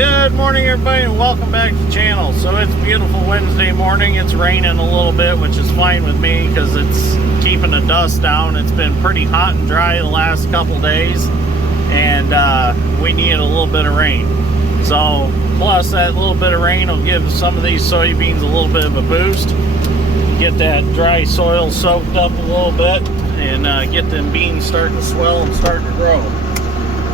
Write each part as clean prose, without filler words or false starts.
Good morning, everybody, and welcome back to the channel. So it's beautiful Wednesday morning. It's raining a little bit, which is fine with me because it's keeping the dust down. It's been pretty hot and dry the last couple days, and we need a little bit of rain. So plus that little bit of rain will give some of these soybeans a little bit of a boost, get that dry soil soaked up a little bit, and get them beans starting to swell and starting to grow.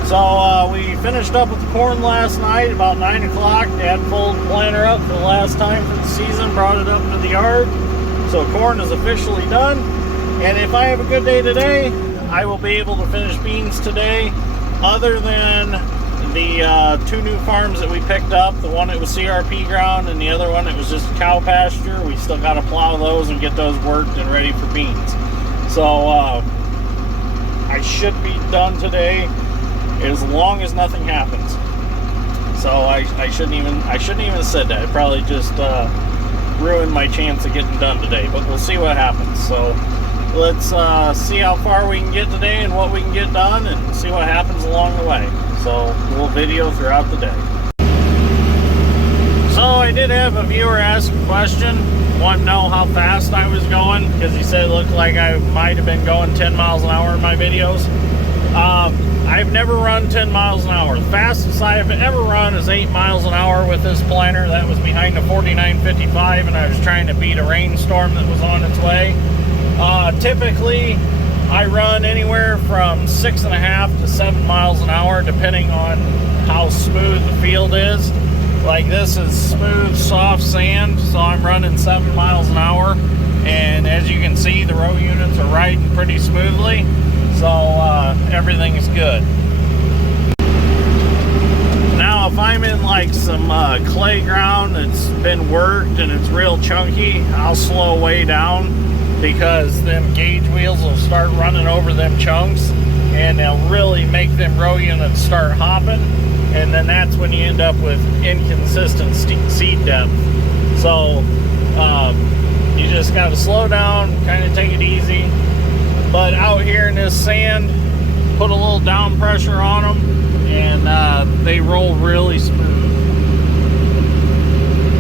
So we finished up with the corn last night about 9 o'clock. Dad pulled the planter up for the last time for the season, brought it up into the yard. So corn is officially done. And if I have a good day today, I will be able to finish beans today. Other than the two new farms that we picked up, the one that was CRP ground and the other one that was just cow pasture, we still got to plow those and get those worked and ready for beans. So I should be done today, as long as nothing happens. So I shouldn't even have said that. It probably just ruined my chance of getting done today, but we'll see what happens. So let's see how far we can get today and what we can get done, and see what happens along the way. So we'll video throughout the day. So I did have a viewer ask a question, want to know how fast I was going, because he said it looked like I might have been going 10 miles an hour in my videos. I've never run 10 miles an hour. The fastest I have ever run is 8 miles an hour with this planter. That was behind a 4955, and I was trying to beat a rainstorm that was on its way. Typically, I run anywhere from 6.5 to 7 miles an hour, depending on how smooth the field is. Like this is smooth, soft sand, so I'm running 7 miles an hour. And as you can see, the row units are riding pretty smoothly. So everything is good. Now if I'm in like some clay ground that's been worked and it's real chunky, I'll slow way down, because them gauge wheels will start running over them chunks and they'll really make them row units start hopping, and then that's when you end up with inconsistent seed depth. So you just got to slow down, kind of take it easy. But out here in this sand, put a little down pressure on them, and they roll really smooth.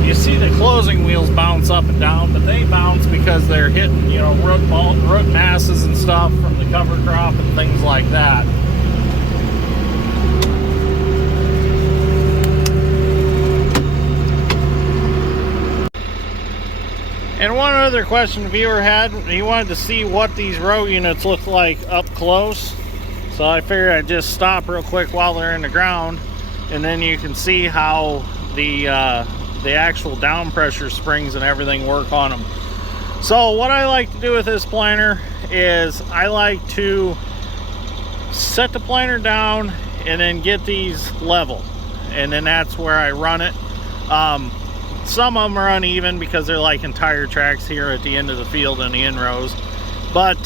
You see the closing wheels bounce up and down, but they bounce because they're hitting, you know, root masses and stuff from the cover crop and things like that. And one other question the viewer had, he wanted to see what these row units look like up close. So I figured I'd just stop real quick while they're in the ground, and then you can see how the actual down pressure springs and everything work on them. So what I like to do with this planter is I like to set the planter down and then get these level, and then that's where I run it. Some of them are uneven because they're like in tire tracks here at the end of the field and the inrows. But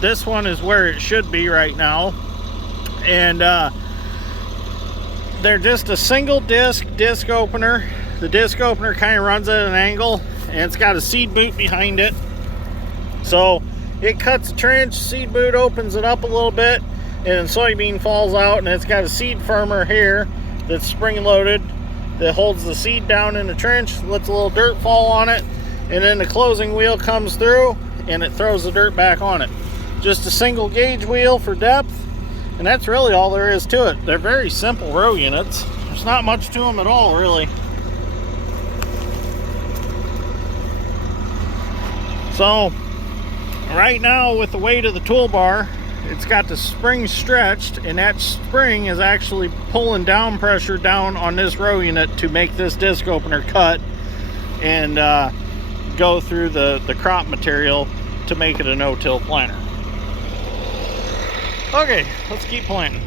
this one is where it should be right now. And they're just a single disc opener. The disc opener kind of runs at an angle, and it's got a seed boot behind it. So it cuts the trench, seed boot opens it up a little bit, and soybean falls out, and it's got a seed firmer here that's spring loaded, that holds the seed down in the trench, lets a little dirt fall on it, and then the closing wheel comes through and it throws the dirt back on it. Just a single gauge wheel for depth, and that's really all there is to it. They're very simple row units. There's not much to them at all, really. So right now, with the weight of the toolbar, it's got the spring stretched, and that spring is actually pulling down pressure down on this row unit to make this disc opener cut and go through the crop material to make it a no-till planter. Okay, let's keep planting.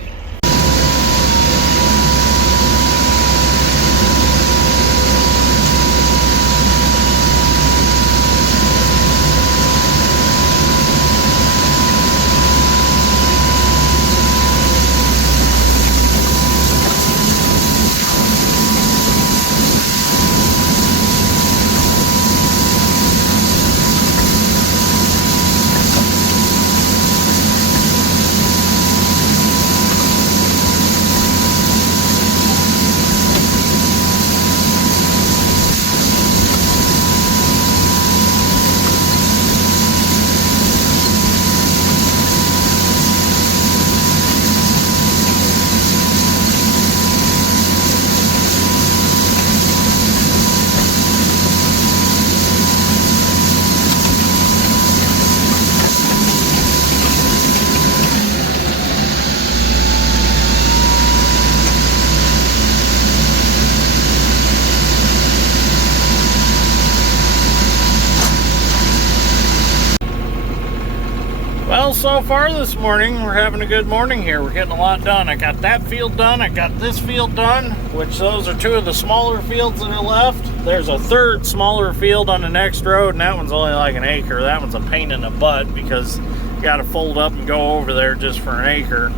so far this morning, we're having a good morning here. We're getting a lot done. I got that field done. I got this field done, which those are two of the smaller fields that are left. There's a third smaller field on the next road, and that one's only like an acre. That one's a pain in the butt because you got to fold up and go over there just for an acre.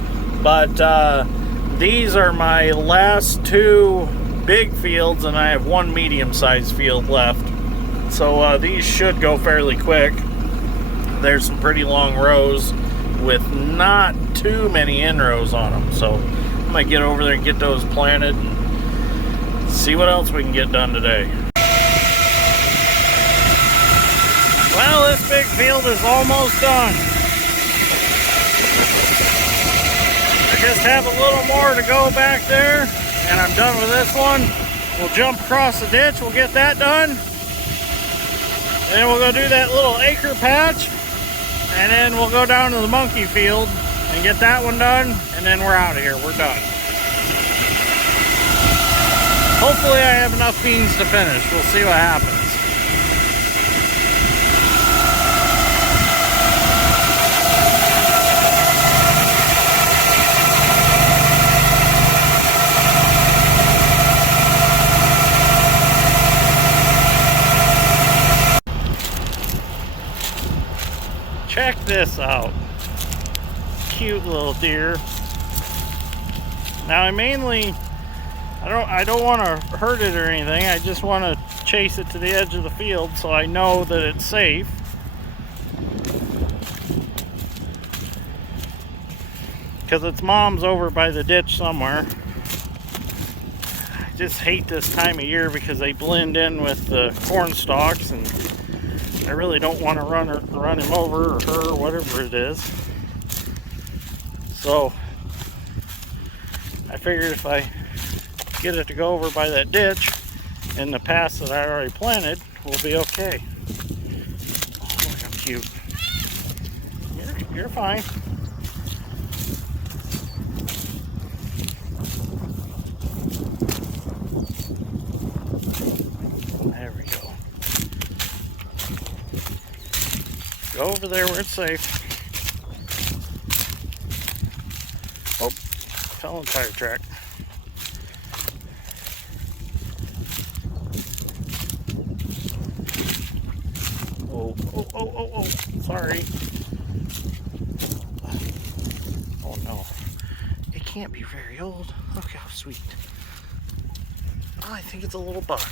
But these are my last two big fields, and I have one medium-sized field left. So these should go fairly quick. There's some pretty long rows with not too many in-rows on them. So I might get over there and get those planted and see what else we can get done today. Well, this big field is almost done. I just have a little more to go back there, and I'm done with this one. We'll jump across the ditch, we'll get that done. And then we'll go do that little acre patch. And then we'll go down to the monkey field and get that one done, and then we're out of here. We're done. Hopefully I have enough beans to finish. We'll see what happens. Check this out. Cute little deer. Now I don't want to hurt it or anything. I just want to chase it to the edge of the field so I know that it's safe. Because its mom's over by the ditch somewhere. I just hate this time of year because they blend in with the corn stalks, and I really don't want to run him over, or her, or whatever it is. So I figured if I get it to go over by that ditch in the pass that I already planted, we'll be okay. Oh, look how cute. You're fine. There we go. Go over there where it's safe. Oh, fell on the tire track. Oh, sorry. Oh no. It can't be very old. Look how sweet. Oh, I think it's a little buck.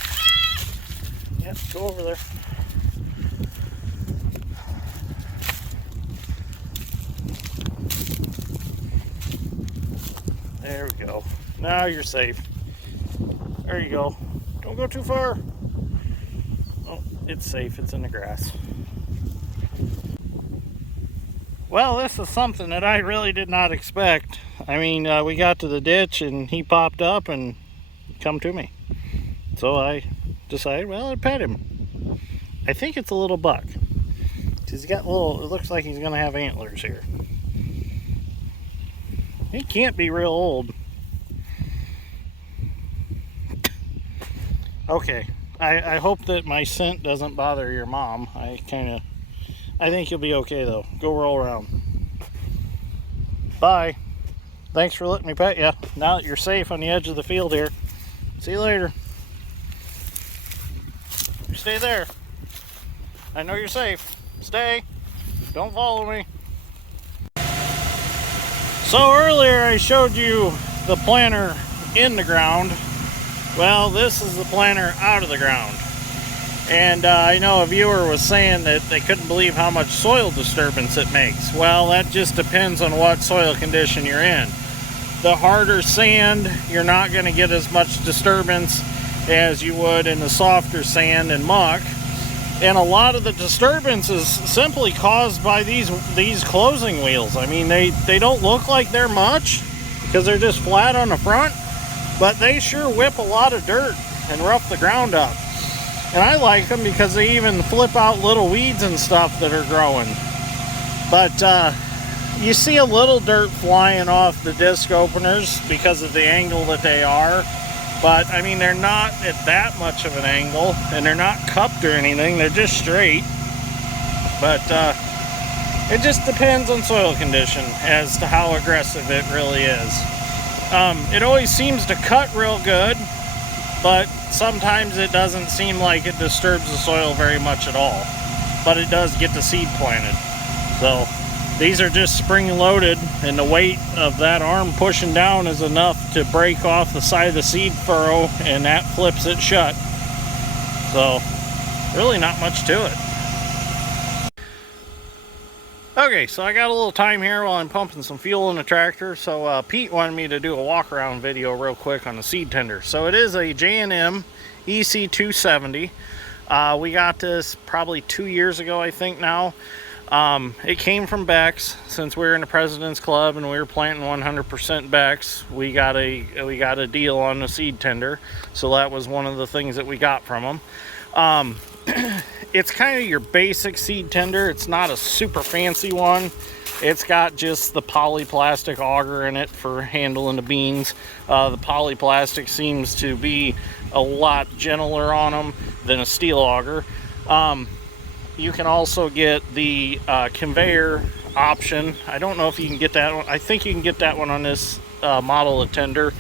Yep, go over there. There we go. Now you're safe. There you go. Don't go too far. Oh, it's safe. It's in the grass. Well, this is something that I really did not expect. I mean, we got to the ditch and he popped up and come to me. So I decided, well, I'd pet him. I think it's a little buck. He's got little, it looks like he's going to have antlers here. He can't be real old. Okay, I hope that my scent doesn't bother your mom. I think you'll be okay though. Go roll around. Bye. Thanks for letting me pet you. Now that you're safe on the edge of the field here. See you later. You stay there. I know you're safe. Stay. Don't follow me. So earlier I showed you the planter in the ground. Well, this is the planter out of the ground. And I know a viewer was saying that they couldn't believe how much soil disturbance it makes. Well, that just depends on what soil condition you're in. The harder sand, you're not going to get as much disturbance as you would in the softer sand and muck. And a lot of the disturbance is simply caused by these closing wheels. I mean, they don't look like they're much because they're just flat on the front, but they sure whip a lot of dirt and rough the ground up. And I like them because they even flip out little weeds and stuff that are growing. But you see a little dirt flying off the disc openers because of the angle that they are. But I mean, they're not at that much of an angle, and they're not cupped or anything. They're just straight. But It just depends on soil condition as to how aggressive it really is. It always seems to cut real good, but sometimes it doesn't seem like it disturbs the soil very much at all. But it does get the seed planted. So these are just spring loaded, and the weight of that arm pushing down is enough to break off the side of the seed furrow, and that flips it shut. So really not much to it. Okay, so I got a little time here while I'm pumping some fuel in the tractor. So Pete wanted me to do a walk around video real quick on the seed tender. So it is a J&M EC270. We got this probably 2 years ago, I think now. It came from Beck's. Since we were in the President's Club and we were planting 100% Beck's, we got a deal on the seed tender. So that was one of the things that we got from them. It's kind of your basic seed tender. It's not a super fancy one. It's got just the polyplastic auger in it for handling the beans. The polyplastic seems to be a lot gentler on them than a steel auger. You can also get the conveyor option. I don't know if you can get that one. I think you can get that one on this model of tender.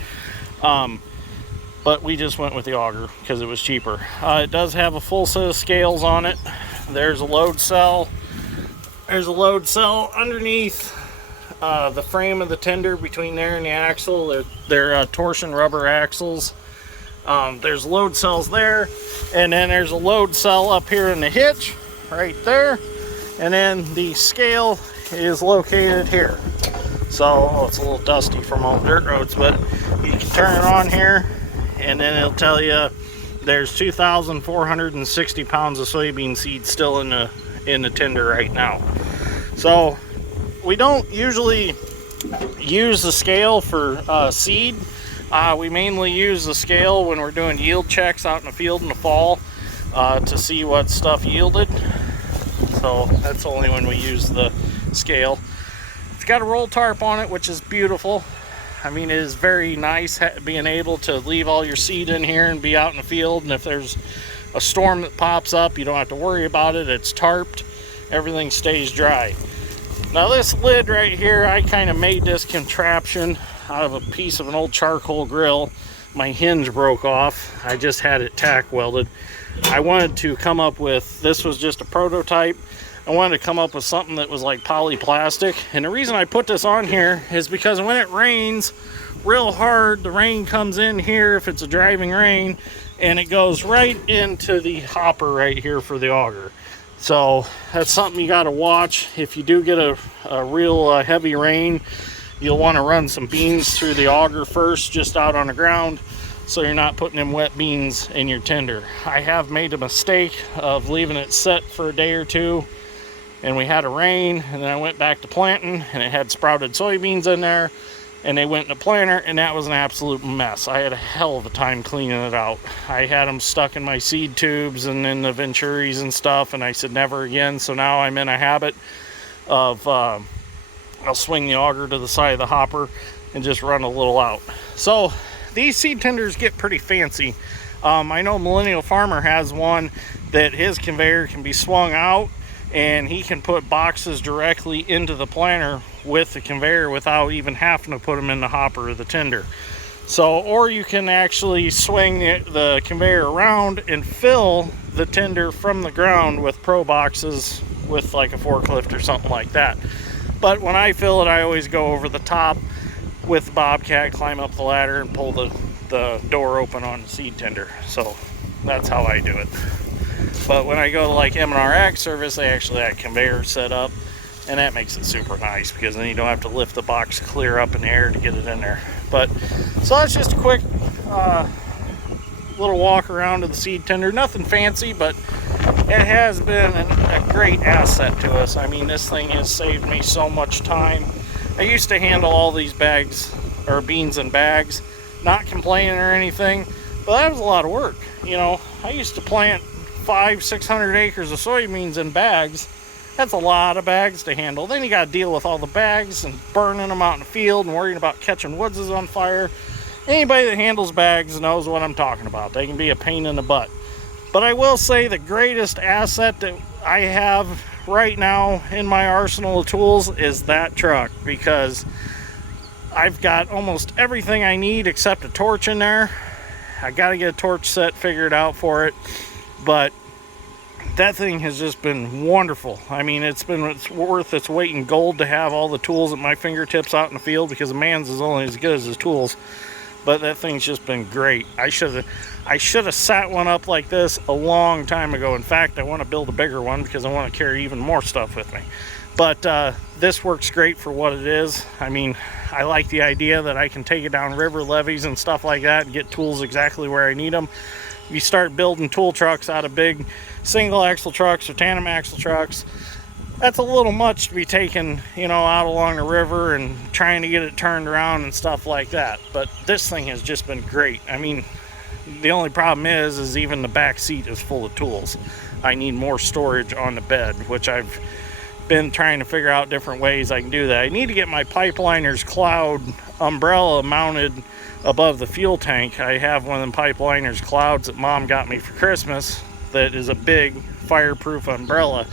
But we just went with the auger because it was cheaper. It does have a full set of scales on it. There's a load cell. There's a load cell underneath the frame of the tender between there and the axle. They're torsion rubber axles. There's load cells there. And then there's a load cell up here in the hitch right there. And then the scale is located here. So it's a little dusty from all the dirt roads, but you can turn it on here, and then it'll tell you there's 2,460 pounds of soybean seed still in the tender right now. So we don't usually use the scale for seed. We mainly use the scale when we're doing yield checks out in the field in the fall to see what stuff yielded. So that's only when we use the scale. It's got a roll tarp on it, which is beautiful. I mean, it is very nice being able to leave all your seed in here and be out in the field. And if there's a storm that pops up, you don't have to worry about it. It's tarped. Everything stays dry. Now this lid right here, I kind of made this contraption out of a piece of an old charcoal grill. My hinge broke off. I just had it tack welded. I wanted to come up with, this was just a prototype. I wanted to come up with something that was like polyplastic. And the reason I put this on here is because when it rains real hard, the rain comes in here if it's a driving rain, and it goes right into the hopper right here for the auger. So that's something you got to watch. If you do get a real heavy rain, you'll want to run some beans through the auger first, just out on the ground, so you're not putting them wet beans in your tender. I have made a mistake of leaving it set for a day or two, and we had a rain, and then I went back to planting, and it had sprouted soybeans in there, and they went in the planter, and that was an absolute mess. I had a hell of a time cleaning it out. I had them stuck in my seed tubes and in the venturis and stuff, and I said never again. So now I'm in a habit of I'll swing the auger to the side of the hopper and just run a little out. So these seed tenders get pretty fancy. I know Millennial Farmer has one that his conveyor can be swung out, and he can put boxes directly into the planter with the conveyor without even having to put them in the hopper or the tender. So, or you can actually swing the conveyor around and fill the tender from the ground with pro boxes with like a forklift or something like that. But when I fill it, I always go over the top with the Bobcat, climb up the ladder, and pull the door open on the seed tender. So that's how I do it. But when I go to like M&R Ag Service, they actually have conveyor set up, and that makes it super nice because then you don't have to lift the box clear up in the air to get it in there. But so that's just a quick little walk around of the seed tender. Nothing fancy, but it has been a great asset to us. I mean, this thing has saved me so much time. I used to handle all these bags or beans in bags, not complaining or anything, but that was a lot of work. You know, I used to plant 500-600 acres of soybeans in bags. That's a lot of bags to handle. Then you got to deal with all the bags and burning them out in the field and worrying about catching woods on fire. Anybody that handles bags knows what I'm talking about. They can be a pain in the butt. But I will say the greatest asset that I have right now in my arsenal of tools is that truck, because I've got almost everything I need except a torch in there. I got to get a torch set figured out for it, but that thing has just been wonderful. I mean, it's worth its weight in gold to have all the tools at my fingertips out in the field, because a man's is only as good as his tools. But that thing's just been great. I should have sat one up like this a long time ago. In fact, I want to build a bigger one because I want to carry even more stuff with me. But this works great for what it is. I mean, I like the idea that I can take it down river levees and stuff like that and get tools exactly where I need them. You start building tool trucks out of big single axle trucks or tandem axle trucks, that's a little much to be taken, you know, out along the river and trying to get it turned around and stuff like that. But this thing has just been great. I mean, the only problem is even the back seat is full of tools. I need more storage on the bed, which I've been trying to figure out different ways I can do that. I need to get my Pipeliner's Cloud umbrella mounted above the fuel tank. I have one of them Pipeliner's Clouds that Mom got me for Christmas that is a big fireproof umbrella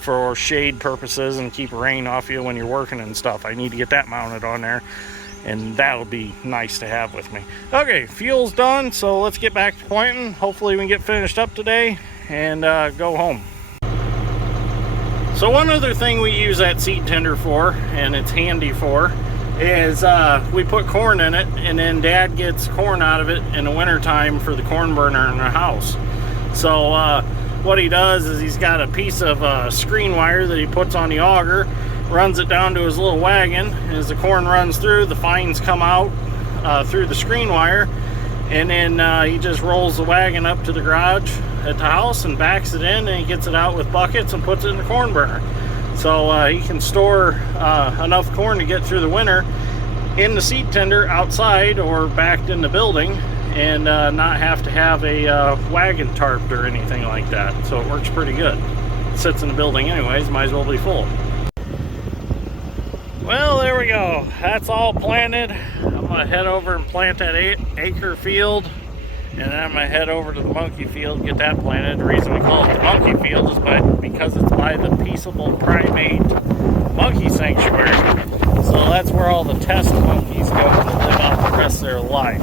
for shade purposes and keep rain off you when you're working and stuff. I need to get that mounted on there, and that'll be nice to have with me. Okay, fuel's done, so let's get back to pointing. Hopefully we can get finished up today and go home. So one other thing we use that seed tender for, and it's handy for, is we put corn in it, and then Dad gets corn out of it in the wintertime for the corn burner in the house. So what he does is he's got a piece of screen wire that he puts on the auger, runs it down to his little wagon, and as the corn runs through, the fines come out through the screen wire, and then he just rolls the wagon up to the garage at the house and backs it in, and he gets it out with buckets and puts it in the corn burner. So he can store enough corn to get through the winter in the seed tender outside or backed in the building, and not have to have a wagon tarped or anything like that. So it works pretty good. It sits in the building anyways, might as well be full. Well, there we go. That's all planted. I'm gonna head over and plant that acre field, and then I'm gonna head over to the monkey field and get that planted. The reason we call it the monkey field is because it's by the Peaceable Primate Monkey Sanctuary. So that's where all the test monkeys go to live out the rest of their life.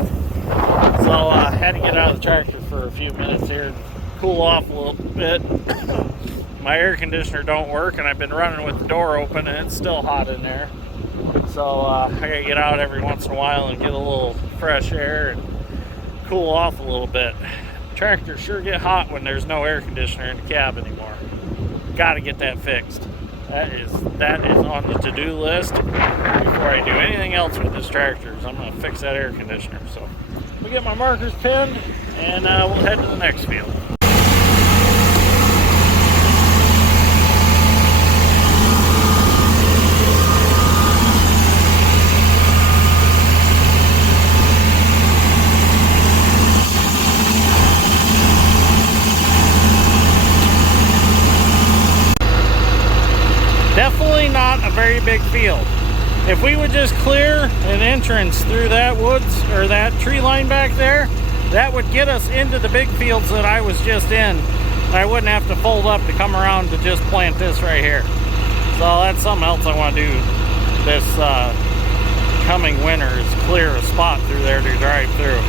So I had to get out of the tractor for a few minutes here and cool off a little bit. My air conditioner don't work, and I've been running with the door open, and it's still hot in there. So I gotta get out every once in a while and get a little fresh air and cool off a little bit. Tractors sure get hot when there's no air conditioner in the cab anymore. Gotta get that fixed. That is on the to-do list before I do anything else with this tractor. I'm gonna fix that air conditioner. So we'll get my markers pinned, and we'll head to the next field. Definitely not a very big field. If we would just clear an entrance through that woods or that tree line back there, that would get us into the big fields that I was just in. I wouldn't have to fold up to come around to just plant this right here. So that's something else I want to do this coming winter, is clear a spot through there to drive through.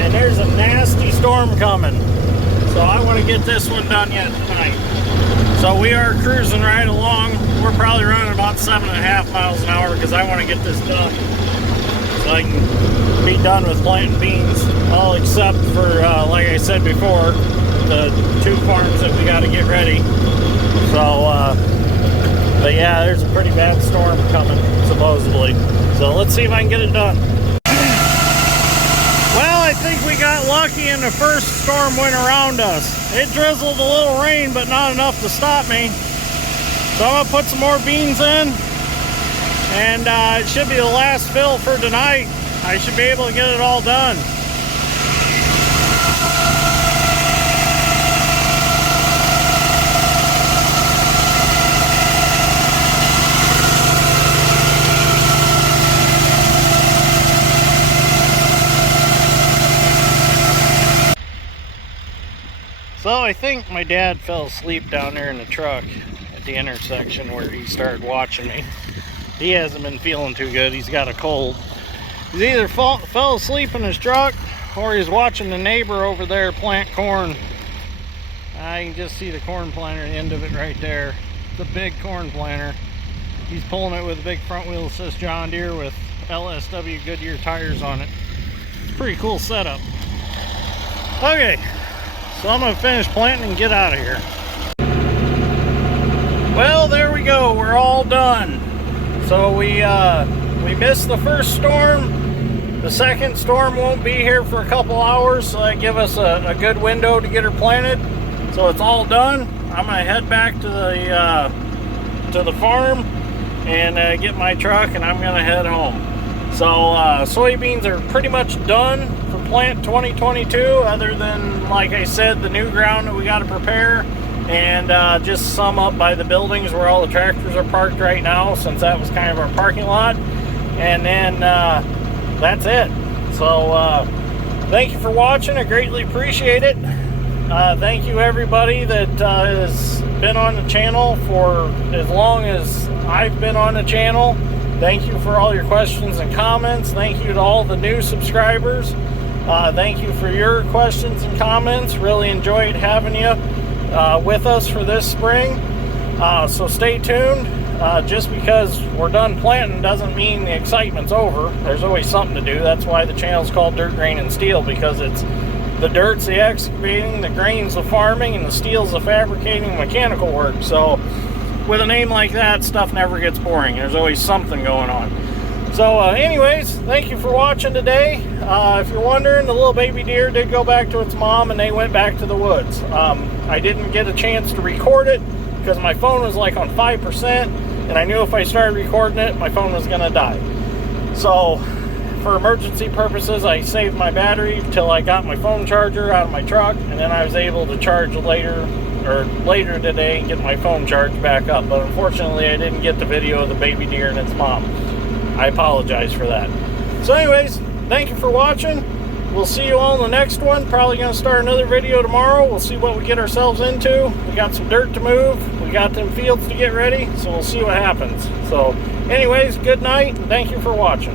And there's a nasty storm coming. So So I want to get this one done yet tonight. So we are cruising right along. We're probably running about 7.5 miles an hour because I want to get this done. So I can be done with planting beans, all except for, like I said before, the 2 farms that we got to get ready. So, but yeah, there's a pretty bad storm coming, supposedly. So let's see if I can get it done. Well, I think we got lucky and the first storm went around us. It drizzled a little rain, but not enough to stop me. So I'm gonna put some more beans in, and it should be the last fill for tonight. I should be able to get it all done. So I think my dad fell asleep down there in the truck at the intersection where he started watching me. He hasn't been feeling too good. He's got a cold. He's either fell asleep in his truck or he's watching the neighbor over there plant corn. I can just see the corn planter at the end of it right there. It's a big corn planter. He's pulling it with a big front wheel assist John Deere with LSW Goodyear tires on it. It's a pretty cool setup. Okay. So I'm going to finish planting and get out of here. Well, there we go. We're all done. So we missed the first storm. The second storm won't be here for a couple hours, so that gives us a good window to get her planted. So it's all done. I'm going to head back to the farm and get my truck, and I'm going to head home. So soybeans are pretty much done for plant 2022, other than, like I said, the new ground that we got to prepare, and just sum up by the buildings where all the tractors are parked right now, since that was kind of our parking lot. And then that's it. So thank you for watching. I greatly appreciate it. Thank you everybody that has been on the channel for as long as I've been on the channel. Thank you for all your questions and comments. Thank you to all the new subscribers. Thank you for your questions and comments. Really enjoyed having you with us for this spring. So stay tuned. Just because we're done planting doesn't mean the excitement's over. There's always something to do. That's why the channel's called Dirt, Grain, and Steel, because it's the dirt's the excavating, the grain's the farming, and the steel's the fabricating mechanical work. So with a name like that, stuff never gets boring. There's always something going on. So anyways, thank you for watching today. If you're wondering, the little baby deer did go back to its mom and they went back to the woods. I didn't get a chance to record it because my phone was like on 5%, and I knew if I started recording it, my phone was gonna die. So for emergency purposes, I saved my battery till I got my phone charger out of my truck, and then I was able to charge later today and get my phone charged back up. But unfortunately, I didn't get the video of the baby deer and its mom. I apologize for that. So anyways, thank you for watching. We'll see you all in the next one. Probably going to start another video tomorrow. We'll see what we get ourselves into. We got some dirt to move. We got them fields to get ready. So we'll see what happens. So anyways, good night, and thank you for watching.